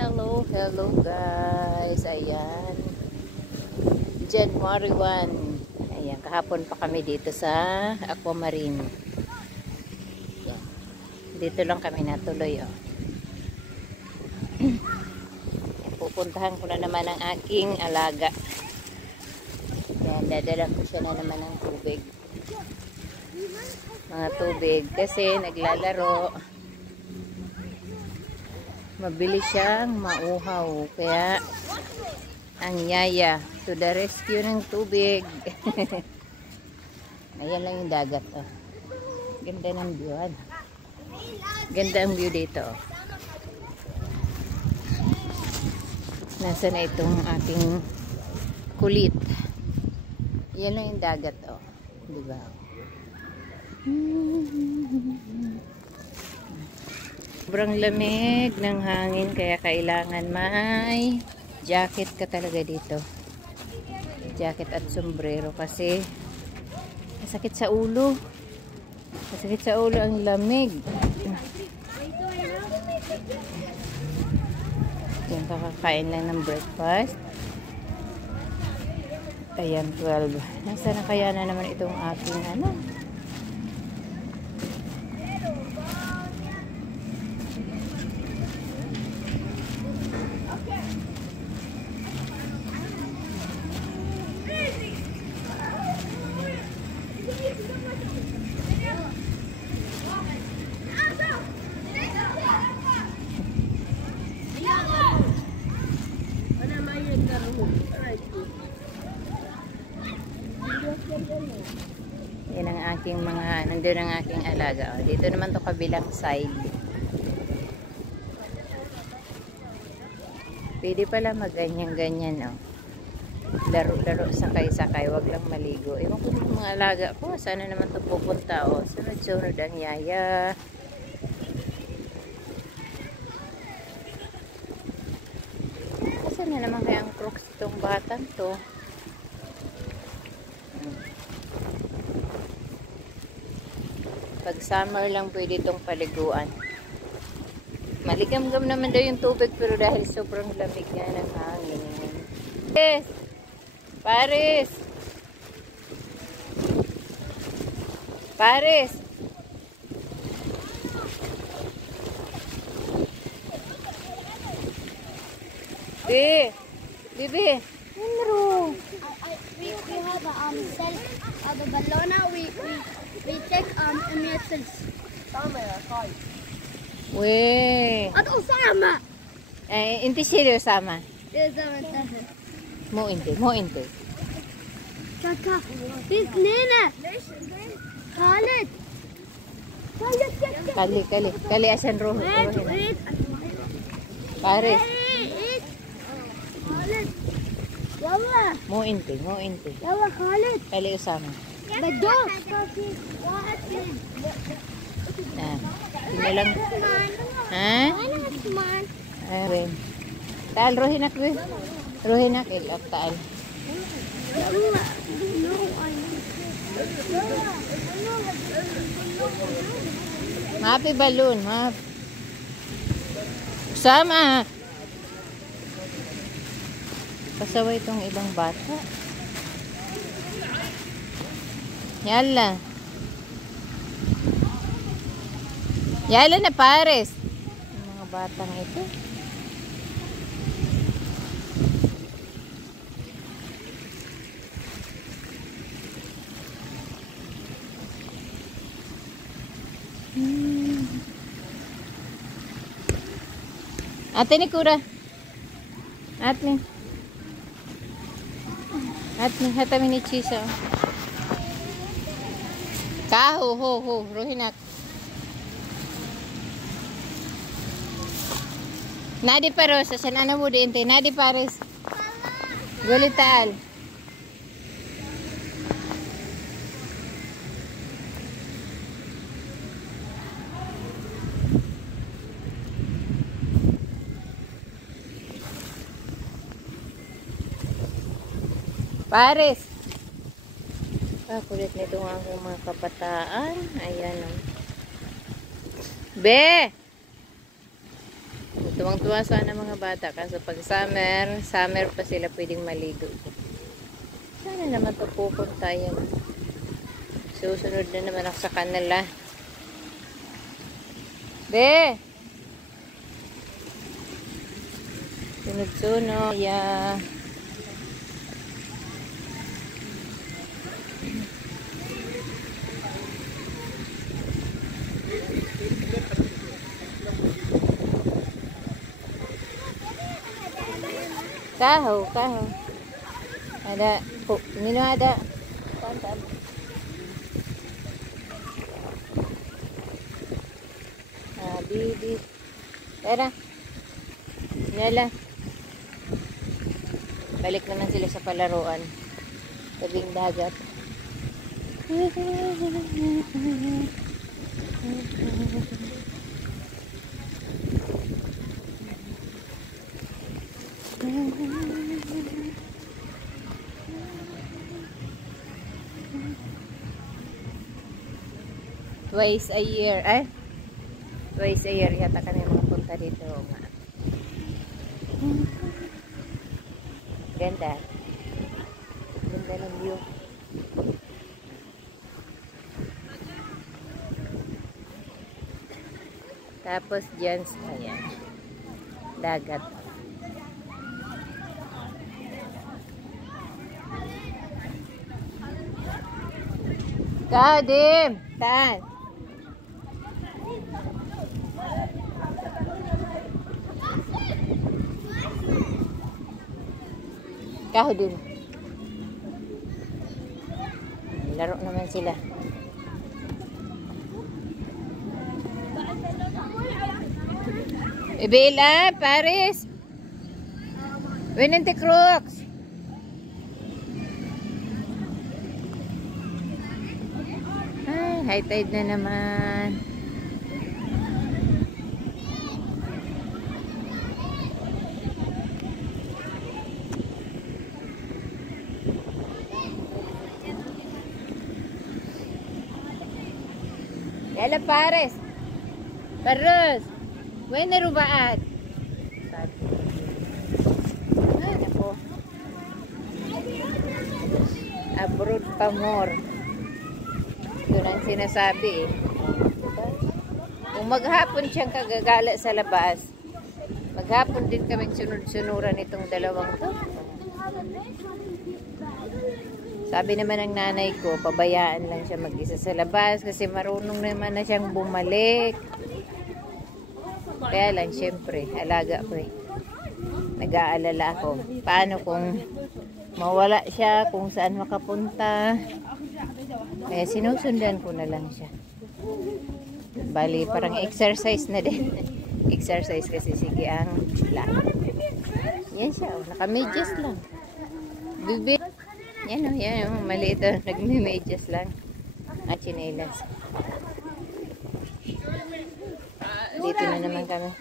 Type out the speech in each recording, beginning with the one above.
Hello, hello guys. Ayan. January 1. Ayan, kahapon pa kami dito sa Aquamarine. Ayan. Dito lang kami natuloy, oh. Ayan, pupuntahan ko na naman ang aking alaga. Ayan, dadala ko siya na naman ng tubig. Mga tubig kasi naglalaro. Mabilis siyang mauhaw. Kaya ang yaya to the rescue ng tubig. Ayan lang yung dagat, oh. Ganda ng view, ano? Ganda ang view dito, oh. Nasa na itong ating kulit. Yan lang yung dagat, oh. Diba? Sobrang lamig ng hangin kaya kailangan may jacket ka talaga dito. Jacket at sombrero kasi masakit sa ulo. Masakit sa ulo ang lamig. Yan, kakakain lang ng breakfast. Ayan, 12. Nasa na kaya na naman itong aking ano? Yan ang aking mga, nandun ang aking alaga. O, dito naman to kabilang side. Pwede pala magganyan-ganyan, o. Laro-laro, sakay-sakay, wag lang maligo. Ewan ko yung mga alaga ko, sana naman to pupunta, o. Sunod-sunod ang yaya. Kasi na naman kaya ang crooks itong batang to. Pag summer lang pwede itong paliguan. Maligam-gam naman daw yung tubig pero dahil sobrang lamig nga ng hangin. Paris! Paris! Paris! Bibi! Bibi! Henro! We have a cell the ballona we take emissions. Weh! At Osama. Inti sila Osama. Mo inti. Kaka. This Nina. Khalid. Kali asan roho. Paris. Khalid. Yalla. Mo inti. Yalla Khalid. Kali Osama. بدوق Tingnan lang. Ha? Ayun. Taal, rohinak. Rohinak, ilap, taal. Happy balloon, ha? Sama. Pasaway itong ibang bata. Yala. Yala na Paris. Yung mga batang ito. Ate ni Kura. Ate hatami ni Chisa. Kaho, ho, rohinak. Nadi Paros, asan ana mo di intay? Nadi Paris. Gulital. Paris. Kulit nito nga akong mga kabataan. Ayan, oh. Be! Tuwang-tuwa sana mga bata kasi pag summer pa sila pwedeng maligo. Sana naman pupunta yan. Susunod na naman ako sa kanila. Be! Sunod-sunod. Yeah. Kaho. Ada, nino ada. Tan. Bibi. Tara. Nala. Balik naman sila sa palaruan. Tabing dagat. Twice a year. Twice a year yata kami makapunta dito. Ganda. Ganda ng view. Tapos dyan, ayan, dagat. Kadim! Tan! Kadim! Laro naman sila. Ibila, Paris! Winente Crooks! High tide na naman. Yala Paris. Paris. When narubaat? Ay, nako. Abroad pa more. Yun ang sinasabi eh. Kung maghapon siyang kagagala sa labas, maghapon din kaming sunod-sunuran itong dalawang to. Sabi naman ng nanay ko, pabayaan lang siya mag-isa sa labas kasi marunong naman na siyang bumalik. Kaya lang, syempre, alaga ko eh. Nag-aalala ako. Paano kung mawala siya, kung saan makapunta. Kaya sinusundan ko na lang siya. Bali, parang exercise na din. Exercise kasi sige ang lang. Yan siya, oh, naka-medyas lang. Bibi. Yan o, maliit o, nagme-medyas lang. At chinelas. Dito na naman kami.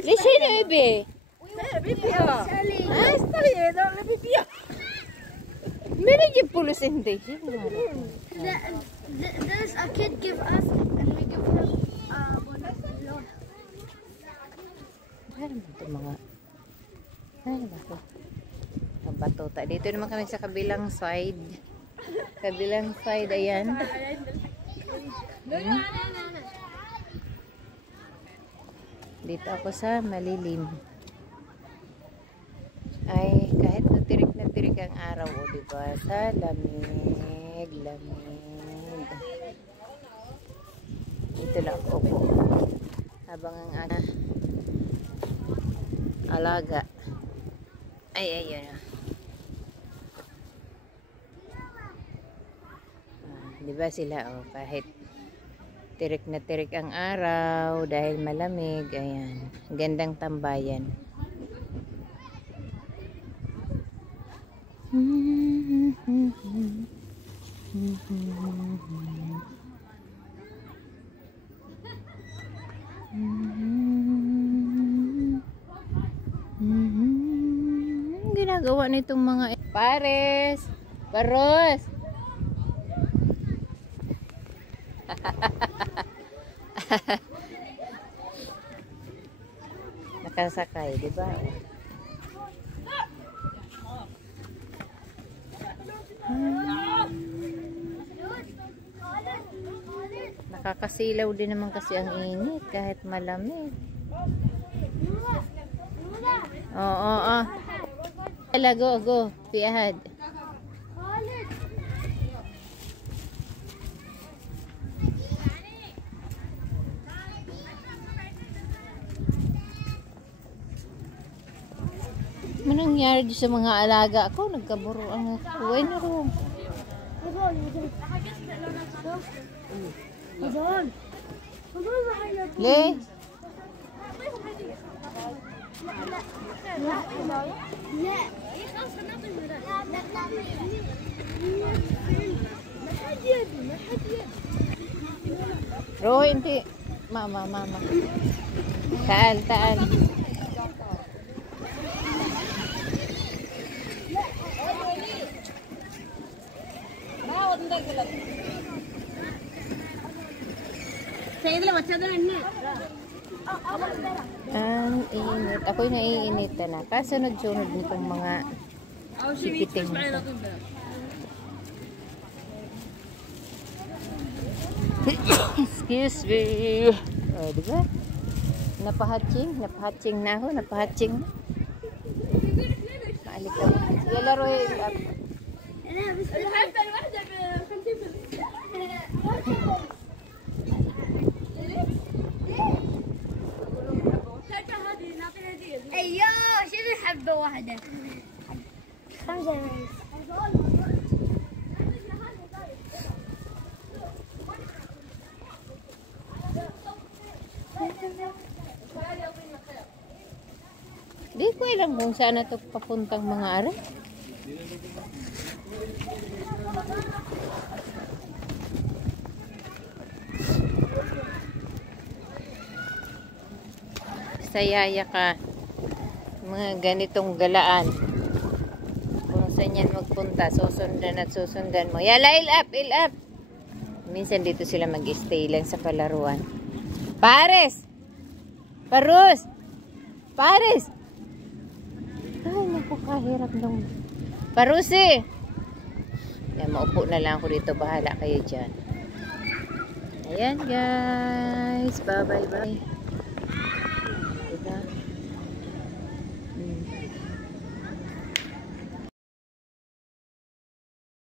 Listen, baby. Meron yung pulos hindi. There's a kid give us and we give him loan. Meron ito mga batuta. Dito naman kami sa kabilang side. Kabilang side, ayan. Dito ako sa malilim. Ay, kahit na tirik ang araw, o diba? Sa lamig. Dito lang ako. Habang ang alaga. Ay, ayun. Diba sila, oh, kahit tirik na tirik ang araw dahil malamig, ayan. Gandang tambayan. ginagawa nitong mga Pares? Paros? Nakasakay, di ba? Nakakasilaw din naman kasi ang init kahit malamig. Oo. Hala, go. Piyahad. Anong nangyari sa mga alaga ko? Nagkaburuan ako. Uy na ro. Le? Ro, hindi. Mama. Taal. Ang init. Ako'y naiinita na. Kasunod-sunod nitong mga sikiting nito. Excuse me. Oh, diba? Napahatching na ako. Maalik ako. Sige, laruin. ايوه شيل حبه واحده 5 ريس Di ko alam kung saan na ito papuntang mga are. Sayaya ka. Mga ganitong galaan. Kung saan yan magpunta, susundan mo. Yala, il up. Minsan dito sila mag-stay lang sa palaruan. Pares! Paros! Pares! Ay, naku, kahirap nung Parusi! Yan, maupo na lang ako dito. Bahala kayo dyan. Ayan, guys. Bye.